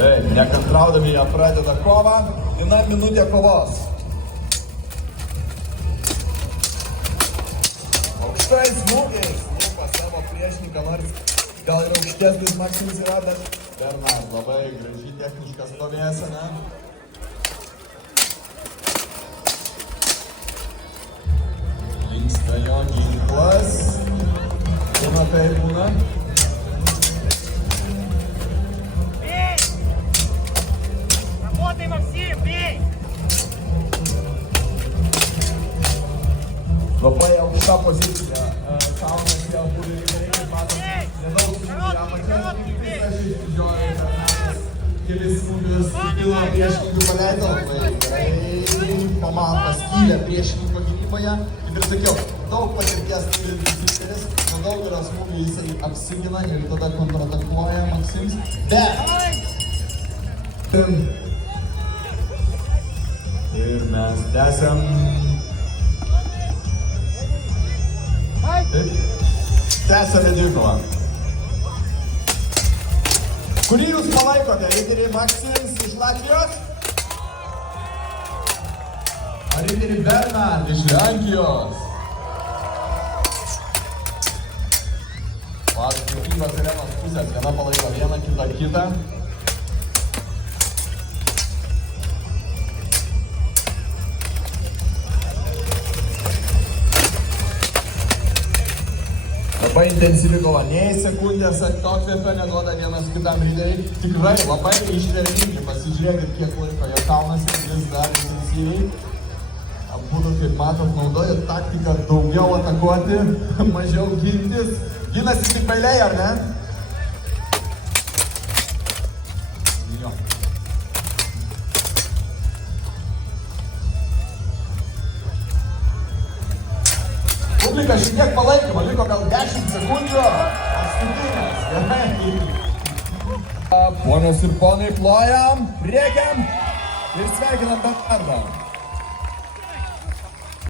Taip, nekantraudami jie pradeda kovą. 1 minutė kovos. Aukštais smūgiais lupa savo priešininką, nors gal ir aukštesnis Maksimis yra, bet Bernard labai graži techniška stovėsena. Linksta jo ginklas. Būna tai būna. Работай, Максим, бей! Labai aukšta pozicija. Kaunas jau turi reikia, matom, nedaug smūgių apačias, aš išdidžioju Bernaras. Kelis smūgius pila priešininkų paleido. Labai gerai komanda skylė priešininko gynyboje. Kaip ir sakiau, daug patirties turi Vikteris, nuo daugelio smūgių jisai apsigina ir tada kontratakuoja Maksims. Ir mes tęsiam. Tęsiame dvikovą. Kurį jūs palaikote? Riteriai Maksims iš Latvijos? Ar riteriai Bernard iš Lenkijos? Matot, skirtingos arenos pusės. Viena palaiko vieną, kita kitą. Labai intensyvi kova, nei sekundės atokvėpio neduoda vienas kitam riteriai. Tikrai labai ištvermingi, pasižiūrėkit kiek laiko jie kaunasi, vis dar intensyviai. Abudu, kaip matot, naudoja taktiką daugiau atakuoti, mažiau gintis. Ginasi tik pailiai, ar ne? Jo. Publika šiek tiek palaikymą, liko gal 10 sekundžių. Paskutinės, gerai. Ponios ir ponai, plojam, rėkiam ir sveikinam Bernardą.